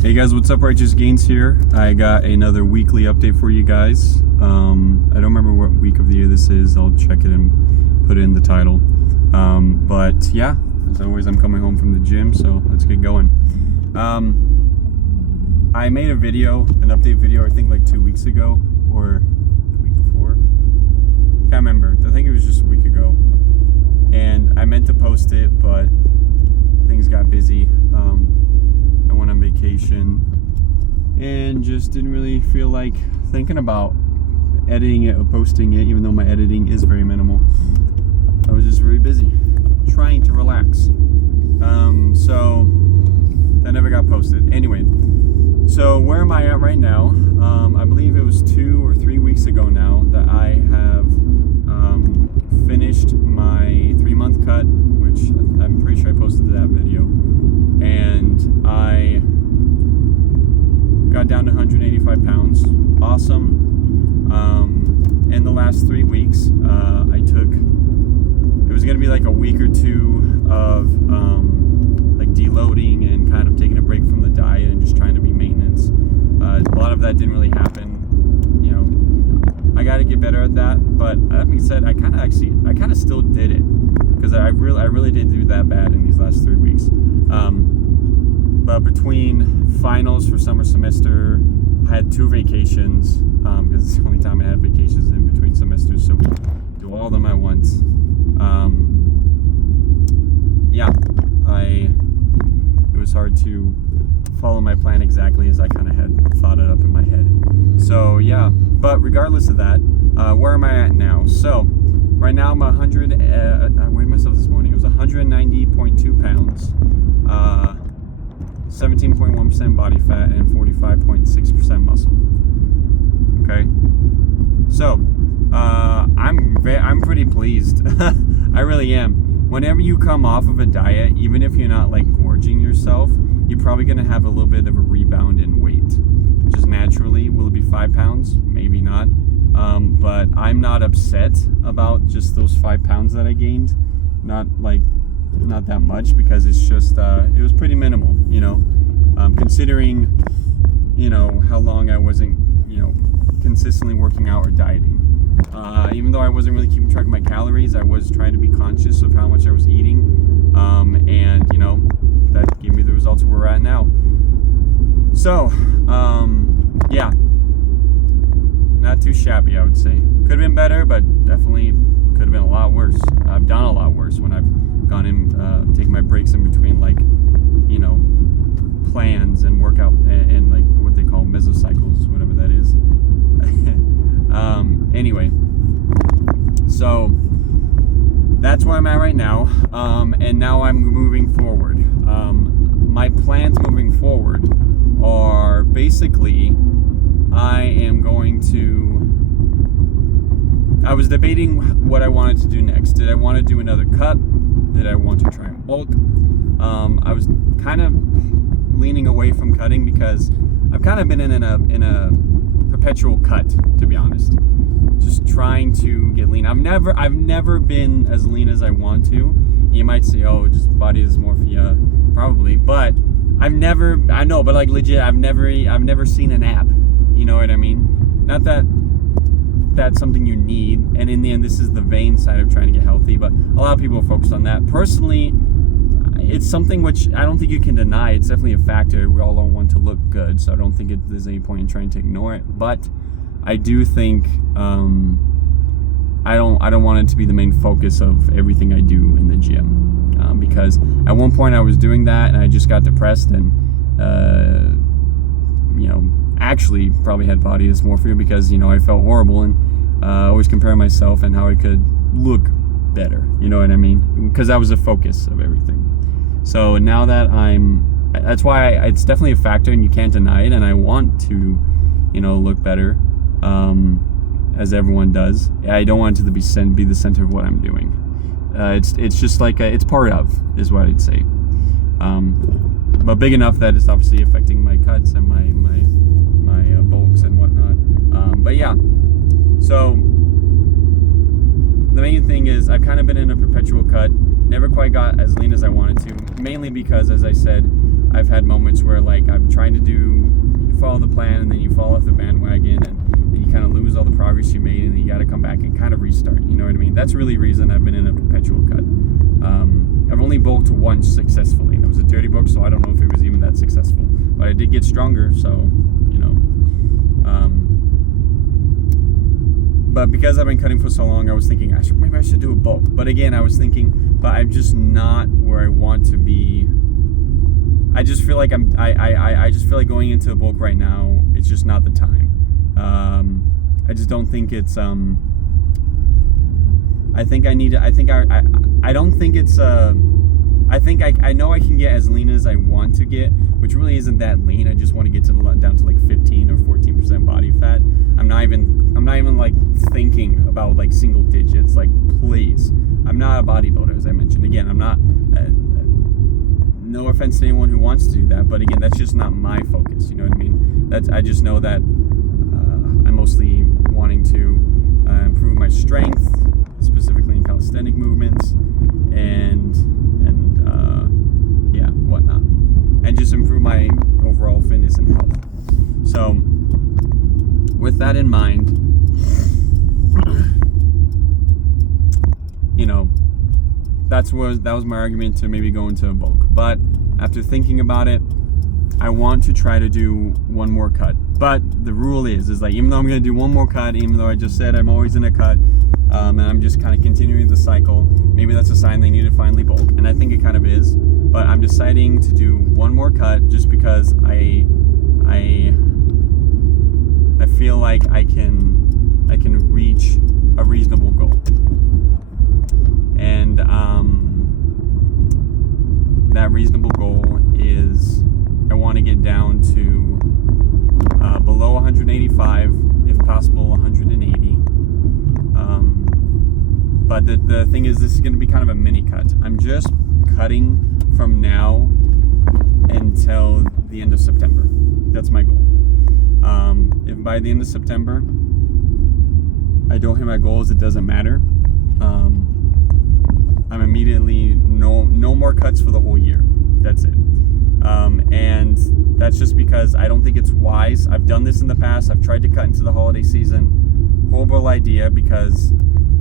Hey guys, what's up? Righteous Gains here. I got another weekly update for you guys. I don't remember what week of the year this is. I'll check it and put it in the title. But yeah, as always, I'm coming home from the gym, so let's get going. I made a video, an update video, I think like 2 weeks ago or the week before. Can't remember. I think it was just a week ago. And I meant to post it, but things got busy. I went on vacation and just didn't really feel like thinking about editing it or posting it, even though my editing is very minimal. I was just very busy trying to relax. So that never got posted. Anyway, so where am I at right now? I believe it was 2 or 3 weeks ago now that I have finished my 3-month cut, which I'm pretty sure I posted that video. And I got down to 185 pounds. Awesome. In the last 3 weeks, I took, it was going to be like a week or two of like deloading and kind of taking a break from the diet and just trying to be maintenance. A lot of that didn't really happen. You know, I got to get better at that. But that being said, I kind of still did it because I really didn't do that bad in these last 3 weeks. But between finals for summer semester, I had 2 vacations because it's the only time I had vacations in between semesters, so do all of them at once. Yeah, it was hard to follow my plan exactly as I kind of had thought it up in my head. So yeah, but regardless of that, where am I at now? So right now I'm 100. I weighed myself this morning. It was 190.2 pounds. 17.1% body fat and 45.6% muscle. Okay, so I'm pretty pleased. I really am. Whenever you come off of a diet, even if you're not like gorging yourself, you're probably gonna have a little bit of a rebound in weight, just naturally. Will it be 5 pounds? Maybe not. But I'm not upset about just those 5 pounds that I gained. Not that much, because it's just it was pretty minimal, you know, considering, you know, how long I wasn't, you know, consistently working out or dieting. Even though I wasn't really keeping track of my calories, I was trying to be conscious of how much I was eating, and you know, that gave me the results where we're at now. So yeah, not too shabby, I would say. Could have been better, but definitely could have been a lot worse. I've done a lot worse when I've gone in, taken my breaks in between, like, you know, plans and workout and like what they call mesocycles, whatever that is. Anyway, so that's where I'm at right now, and now I'm moving forward. My plans moving forward are basically, I was debating what I wanted to do next. Did I want to do another cut? Did I want to try and bulk? I was kind of leaning away from cutting because I've kind of been in a perpetual cut, to be honest. Just trying to get lean. I've never been as lean as I want to. You might say, oh, just body dysmorphia, probably, but I know, but like legit, I've never seen an ab. You know what I mean? Not that that's something you need, and in the end, this is the vain side of trying to get healthy, but a lot of people focus on that. Personally, it's something which I don't think you can deny. It's definitely a factor. We all don't want to look good, so I don't think there's any point in trying to ignore it. But I do think I don't want it to be the main focus of everything I do in the gym, because at one point I was doing that and I just got depressed and you know, actually probably had body dysmorphia because, you know, I felt horrible and always comparing myself and how I could look better, you know what I mean? Because that was the focus of everything. So now that that's why it's definitely a factor and you can't deny it, and I want to, you know, look better, as everyone does. I don't want it to be the center of what I'm doing. It's just like it's part of, is what I'd say. But big enough that it's obviously affecting my cuts and my bulks and whatnot. But yeah, so the main thing is I've kind of been in a perpetual cut. Never quite got as lean as I wanted to, mainly because, as I said, I've had moments where like I'm trying to follow the plan, and then you fall off the bandwagon, and then you kind of lose all the progress you made, and then you got to come back and kind of restart. You know what I mean? That's really the reason I've been in a perpetual cut. I've only bulked once successfully, and it was a dirty bulk, so I don't know if it was even that successful. But I did get stronger, so you know. But because I've been cutting for so long, I was thinking maybe I should do a bulk. But again, I was thinking, but I'm just not where I want to be. I just feel like I just feel like going into a bulk right now, it's just not the time. I just don't think it's I know I can get as lean as I want to get, which really isn't that lean. I just want to get down to like 15 or 14% body fat. I'm not even like thinking about like single digits. Like, please, I'm not a bodybuilder, as I mentioned. Again, I'm not. No offense to anyone who wants to do that, but again, that's just not my focus. You know what I mean? I just know that I'm mostly wanting to improve my strength, specifically in calisthenic movements, and whatnot, and just improve my overall fitness and health. So, with that in mind, you know, that was my argument to maybe go into a bulk. But after thinking about it, I want to try to do one more cut. But the rule is like, even though I'm going to do one more cut, even though I just said I'm always in a cut, and I'm just kind of continuing the cycle, maybe that's a sign they need to finally bulk, and I think it kind of is. But I'm deciding to do one more cut just because I feel like I can reach a reasonable goal. And that reasonable goal is I want to get down to below 185, if possible 180. But the thing is, this is going to be kind of a mini cut. I'm just cutting from now until the end of September. That's my goal. If by the end of September I don't hit my goals, it doesn't matter. I'm immediately no more cuts for the whole year. That's it. And that's just because I don't think it's wise. I've done this in the past. I've tried to cut into the holiday season. Horrible idea, because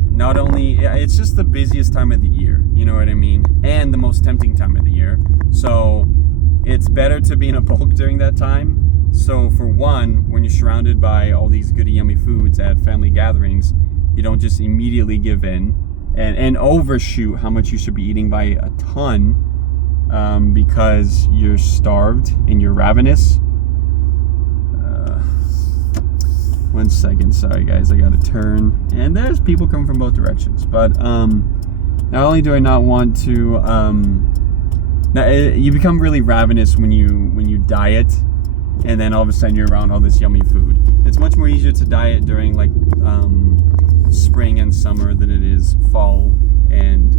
not only, it's just the busiest time of the year, you know what I mean? And the most tempting time of the year. So it's better to be in a bulk during that time. So for one, when you're surrounded by all these good yummy foods at family gatherings, you don't just immediately give in and overshoot how much you should be eating by a ton, because you're starved and you're ravenous. 1 second, sorry guys, I gotta turn. And there's people coming from both directions. But not only do I not want to, you become really ravenous when you diet, and then all of a sudden you're around all this yummy food. It's much more easier to diet during like spring and summer than it is fall and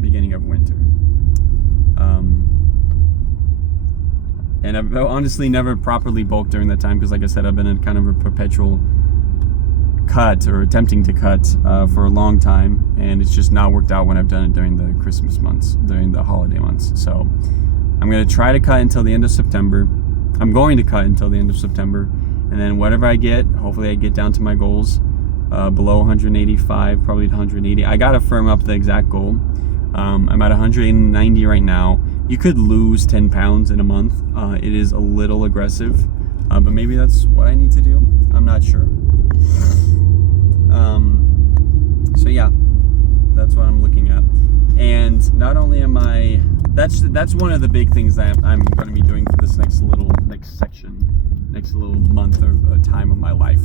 beginning of winter. And I've honestly never properly bulked during that time, because like I said, I've been in kind of a perpetual cut, or attempting to cut, for a long time, and it's just not worked out when I've done it during the Christmas months, during the holiday months. So I'm going to try to cut until the end of September. I'm going to cut until the end of September, and then whatever I get, hopefully I get down to my goals, below 185, probably 180. I got to firm up the exact goal. I'm at 190 right now. You could lose 10 pounds in a month. It is a little aggressive, but maybe that's what I need to do. I'm not sure. So yeah, that's what I'm looking at. And not only am I, that's one of the big things that I'm going to be doing for this next little month or time of my life,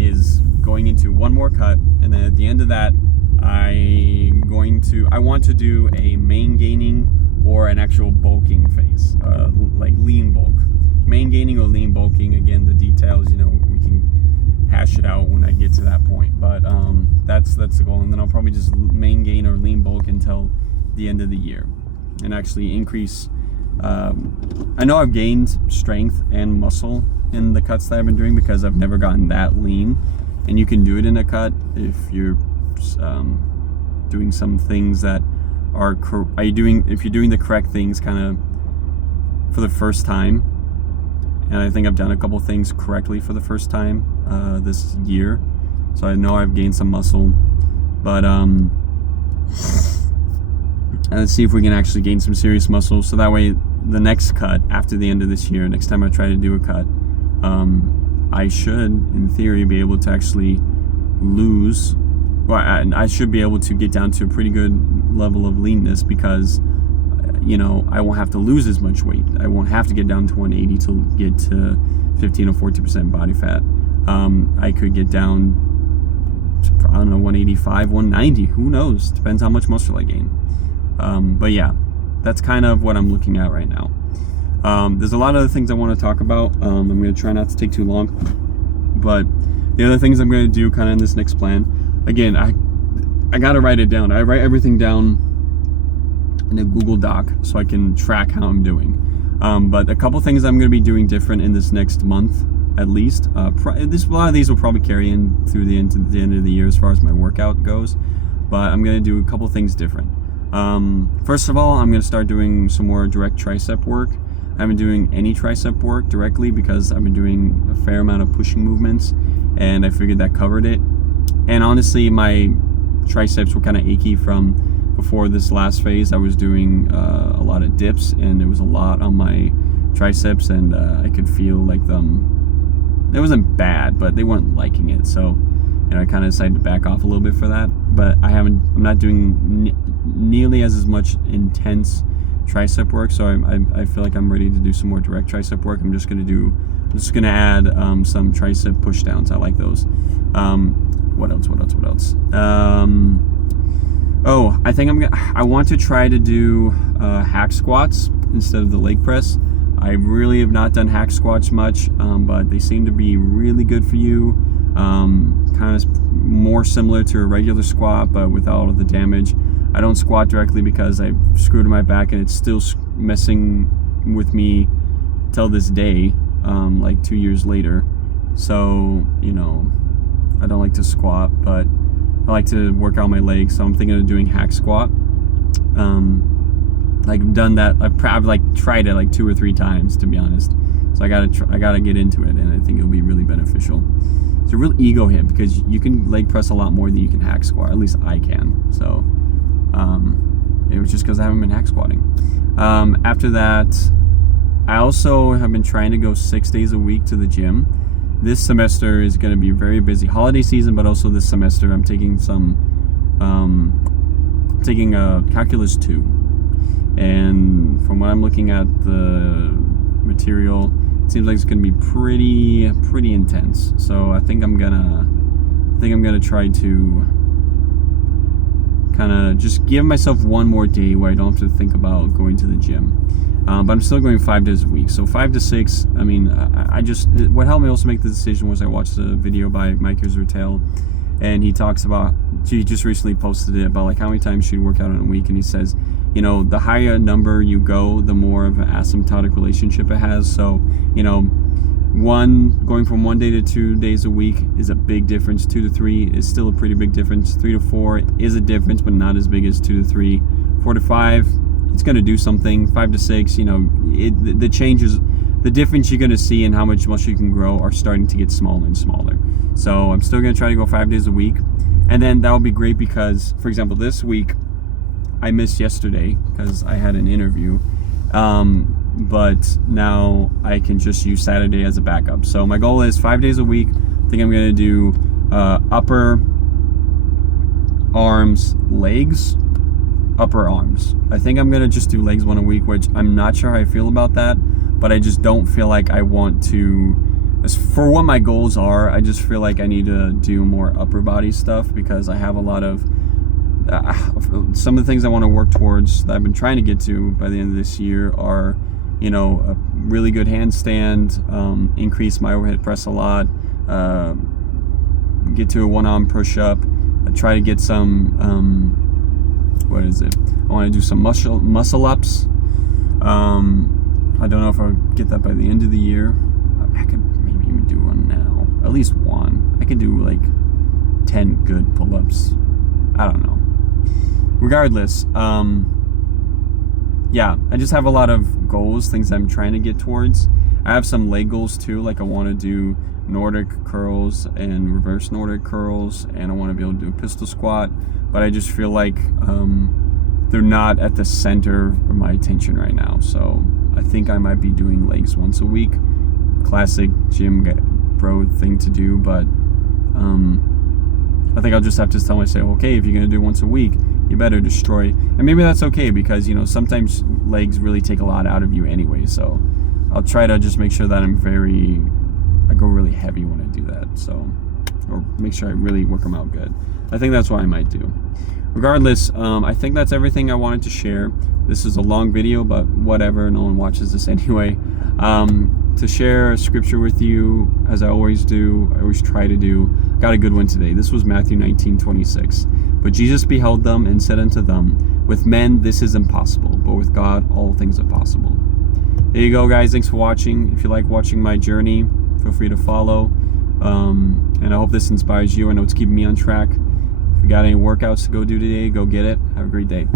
is going into one more cut, and then at the end of that, I want to do a main gaining or an actual bulking phase, like lean bulk. Main gaining or lean bulking, again, the details, we can hash it out when I get to that point. But that's the goal, and then I'll probably just main gain or lean bulk until the end of the year, and actually increase. I know I've gained strength and muscle in the cuts that I've been doing, because I've never gotten that lean, and you can do it in a cut if you're doing some things that if you're doing the correct things, kind of for the first time, and I think I've done a couple things correctly for the first time this year. So I know I've gained some muscle, but let's see if we can actually gain some serious muscle. So that way, the next cut after the end of this year, next time I try to do a cut, I should, in theory, be able to actually lose. Well, I should be able to get down to a pretty good level of leanness because, you know, I won't have to lose as much weight. I won't have to get down to 180 to get to 15 or 14% body fat. I could get down to, I don't know, 185, 190. Who knows? Depends how much muscle I gain. But yeah, that's kind of what I'm looking at right now. There's a lot of other things I want to talk about. I'm going to try not to take too long. But the other things I'm going to do kind of in this next plan, again, I got to write it down. I write everything down in a Google Doc so I can track how I'm doing. But a couple things I'm going to be doing different in this next month, at least. A lot of these will probably carry in through the end of the year as far as my workout goes. But I'm going to do a couple things different. First of all, I'm going to start doing some more direct tricep work. I haven't been doing any tricep work directly because I've been doing a fair amount of pushing movements, and I figured that covered it. And honestly, my triceps were kind of achy from before this last phase. I was doing a lot of dips, and it was a lot on my triceps, and I could feel like them. It wasn't bad, but they weren't liking it. So, you know, I kind of decided to back off a little bit for that. But I'm not doing nearly as much intense tricep work, so I feel like I'm ready to do some more direct tricep work. I'm just gonna add some tricep push downs. I like those. What else? Oh, I think I want to try to do hack squats instead of the leg press. I really have not done hack squats much, but they seem to be really good for you. Kind of more similar to a regular squat, but without all of the damage. I don't squat directly because I screwed my back, and it's still messing with me till this day, like 2 years later. So, you know, I don't like to squat, but I like to work out my legs. So I'm thinking of doing hack squat. I've done that. I've like tried it like 2 or 3 times, to be honest. So I gotta get into it, and I think it'll be really beneficial. It's a real ego hit because you can leg press a lot more than you can hack squat. At least I can. So it was just because I haven't been hack squatting. After that, I also have been trying to go 6 days a week to the gym. This semester is going to be very busy. Holiday season, but also this semester I'm taking Calculus 2. And from what I'm looking at the material, it seems like it's going to be pretty intense. So I think I'm gonna try to kind of just give myself one more day where I don't have to think about going to the gym. But I'm still going 5 days a week. So 5 to 6, I mean, what helped me also make the decision was I watched a video by Mike Israetel, and he talks about, he just recently posted it about like how many times you should work out in a week, and he says, you know, the higher number you go, the more of an asymptotic relationship it has. So, you know, going from 1 day to 2 days a week is a big difference. 2 to 3 is still a pretty big difference. 3 to 4 is a difference, but not as big as 2 to 3. 4 to 5, it's going to do something. 5 to 6, you know, the changes, the difference you're going to see in how much muscle you can grow are starting to get smaller and smaller. So I'm still going to try to go 5 days a week. And then that would be great because, for example, this week I missed yesterday because I had an interview. But now I can just use Saturday as a backup. So my goal is 5 days a week. I think I'm going to do upper arms, legs, upper arms. I think I'm going to just do legs one a week, which I'm not sure how I feel about that, but I just don't feel like I want to, as for what my goals are, I just feel like I need to do more upper body stuff because I have a lot of some of the things I want to work towards that I've been trying to get to by the end of this year are, you know, a really good handstand, increase my overhead press a lot, get to a one-arm push-up, try to get some, I want to do some muscle-ups. I don't know if I'll get that by the end of the year. I could maybe even do one now, at least one. I could do like 10 good pull-ups. I don't know. Regardless, yeah, I just have a lot of goals, things I'm trying to get towards. I have some leg goals too, like I want to do Nordic curls and reverse Nordic curls, and I want to be able to do a pistol squat, but I just feel like they're not at the center of my attention right now. So I think I might be doing legs once a week. Classic gym bro thing to do, but I think I'll just have to tell myself, okay, if you're gonna do once a week, you better destroy. And maybe that's okay, because sometimes legs really take a lot out of you anyway. So I'll try to just make sure that I go really heavy when I do that. So, or make sure I really work them out good. I think that's what I might do. Regardless, I think that's everything I wanted to share. This is a long video, but whatever, no one watches this anyway. To share a scripture with you, as I always do, I always try to do. Got a good one today. This was Matthew 19:26. But Jesus beheld them and said unto them, with men this is impossible, but with God all things are possible. There you go, guys. Thanks for watching. If you like watching my journey, feel free to follow. And I hope this inspires you. I know it's keeping me on track. If you got any workouts to go do today, go get it. Have a great day.